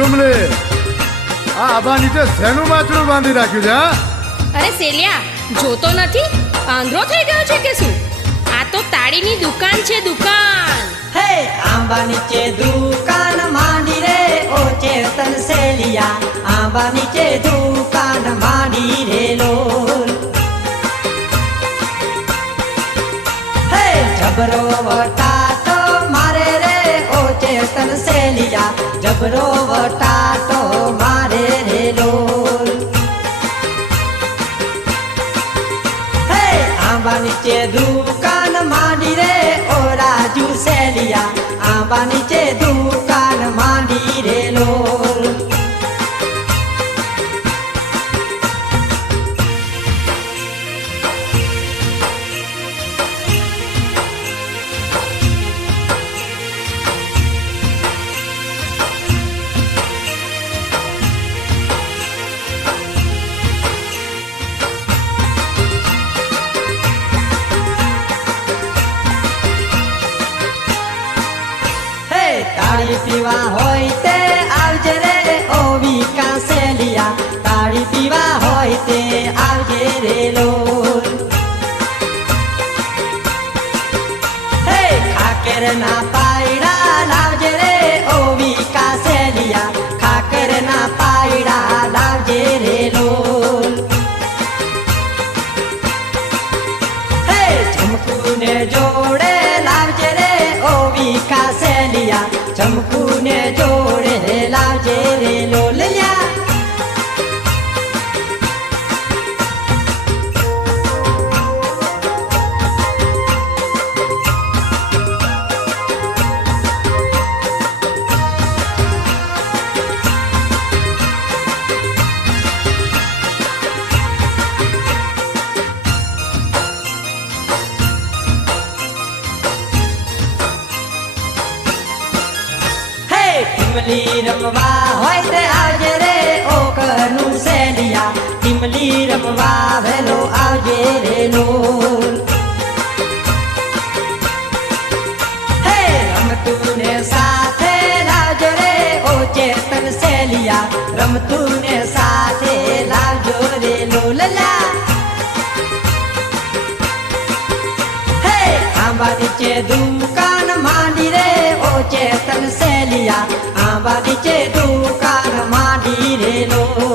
जुमले आ आबा नीचे सेनु माचड़ू बांधी राख्યું છે હા? અરે સેલિયા જોતો નથી આંધળો થઈ ગયો છે કે શું? આ તો તાળીની દુકાન છે દુકાન. હે આંબા નીચે દુકાન માંડી રે ઓ ચેતન સેલિયા આંબા નીચે દુકાન માંડી રે લોલ. હે જબરો વટાટો મારે રે ઓ ચેતન સેલિયા જબરો વટાટો મારે રે લોલ. હે આંબા નીચે દુકાન માંડી રે ઓ રાજુ સેલિયા આંબા નીચે દુકાન માંડી રે લોલ. તાળી પીવા હોય તે આવજે રે ઓ વિકા સેલિયા તાળી પીવા હોય તે આવજે રે લોલ. હે ખાકેર ના પાયડા લાવજે રે ઓ વિકા સેલિયા ખાકેર ના પાયડા લાવજે રે લોલ. હે ઝમકુ ને જોડે લાવજે રે ઓ વિકા સેલિયા ચમકુ ને જોડે લાવજે રે લોલિયા. ટીમલી રમવા હોય તે આવજે રે ઓ કનું સેલિયા ટીમલી રમવા વેલો આવજે રે લોલ. હે રમતું ને સાથે લાવજો રે ઓ ચેતન સેલિયા રમતું ને સાથે લાવજો રે લોલલા. હે આંબા નીચે દુકાન માંડી રે ઓ ચેતન સેલિયા આંબા નીચે દુકાન માંડી રે લો.